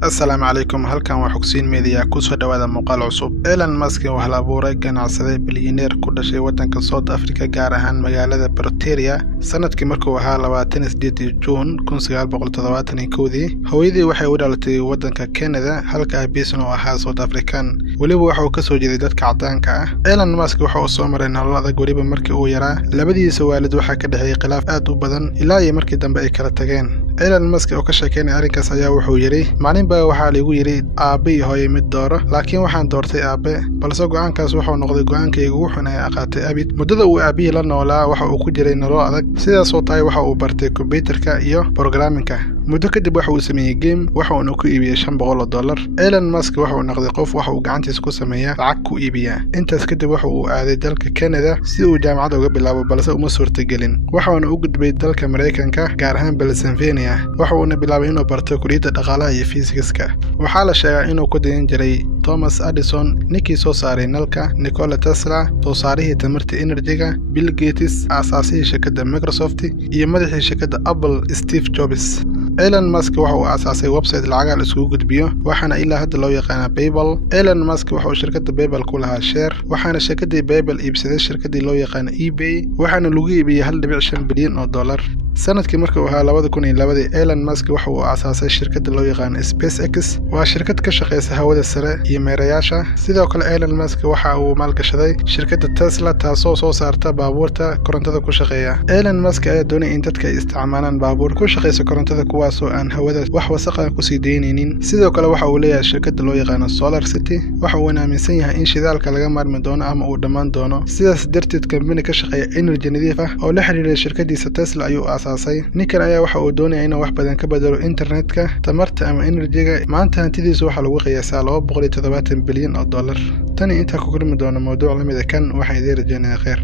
Assalaamu calaykum halkan waa Xogsiin Media ku soo dhawaada muuqaal cusub. Elon Musk oo hal abuuray ganacsade bilyaneer ku dhashay waddanka South Africa gaar ahaan magaalada Pretoria sanadkii markuu ahaa 28 Juun 1971. Hooyadii waxay u dhalatay waddanka Canada halka aabihiisuna uu ahaa South African. Weliba waxa uu ka soo jeeday dadka caddaanka ah. Elon Musk waxa uu soo maray nolol adag weliba markii uu yaraa. Labadiisa waalid waxaa ka dhexeeyay khilaaf aad u badan ilaa iyo markii dambe ay kala tageen. Elon Musk oo ka sheekeynay arrinkaas ayaa wuxuu yiri maalinba waxaa lagu yiri aabe iyo hooyo mid dooro laakiin waxaan doortay aabe balse go'aankaas wuxuu noqday go'aankayga ugu xun ee qaatay abid muddada uu aabihii la noolaa waxa uu ku jiray nolol adag sidaas oo tahay waxa uu bartay kombiyuutarka iyo programmingka muddo kadib waxa uu sameeyay game waxa uu ku iibiyay $500 Elon Musk waxa uu noqday qof waxa uu gacantiisa ku sameeyaa lacag ku iibiya intaas kadib waxa uu aaday dalka Canada si uu jaamacad uga bilaabo balse uma suurtagelin waxa uu u gudbay dalka Mareykanka gaar ahaan Pennsylvania waxa uu bilaabay inuu barto kulliyadda dhaqaalaha iyo fiisikiska waxaa la sheegaa inuu ku dayan jiray Thomas Edison ninkii soo saaray nalka Nikola Tesla soo saarihii tamarta energy-ga Bill Gates aasaasihii shirkadda Microsoft iyo madaxii shirkadda Apple Steve Jobs Elon Musk waxa uu aasaasay website lacag la isku gudbiyo waxaana ilaa hadda loo yaqaan PayPal Elon Musk waxa uu shirkadda PayPal ku lahaa share waxaana shirkadda PayPal iibsaday shirkaddii loo yaqaan eBay waxaana lagu iibiyay $1.5 bilyan sanadkii markii uu ahaa 2002 Elon Musk waxa uu aasaasay shirkadda loo yaqaan SpaceX waa shirkad ka shaqeysa hawada sare iyo meerayaasha sidoo kale Elon Musk waxa uu maalgashaday shirkadda Tesla taasoo soo saarta baabuurta korontada ku shaqeeya Elon Musk ayaa doonay in dadka ay isticmaalaan baabuur ku shaqeysa korontada kuwaasoo aan hawada wax wasakh ah ku sii deyneynin sidoo kale waxa uu leeyahay shirkadda loo yaqaan Solar City waxa uu aaminsan yahay in shidaalka laga maarmi doono ama uu dhammaan doono sidaas darteed company ka shaqeeya energy nadiif ah oo la xiriiray shirkadiisa Tesla ayuu ninkan ayaa waxa uu doonaya inuu wax badan ka bedelo internetka tamarta ama energy-ga maanta hantidiisa waxa lagu qiyaasaa $270 bilyan tani inta ku kulmi doona mowduuc lamid ah kan waxaan idin rajaynayaa khayr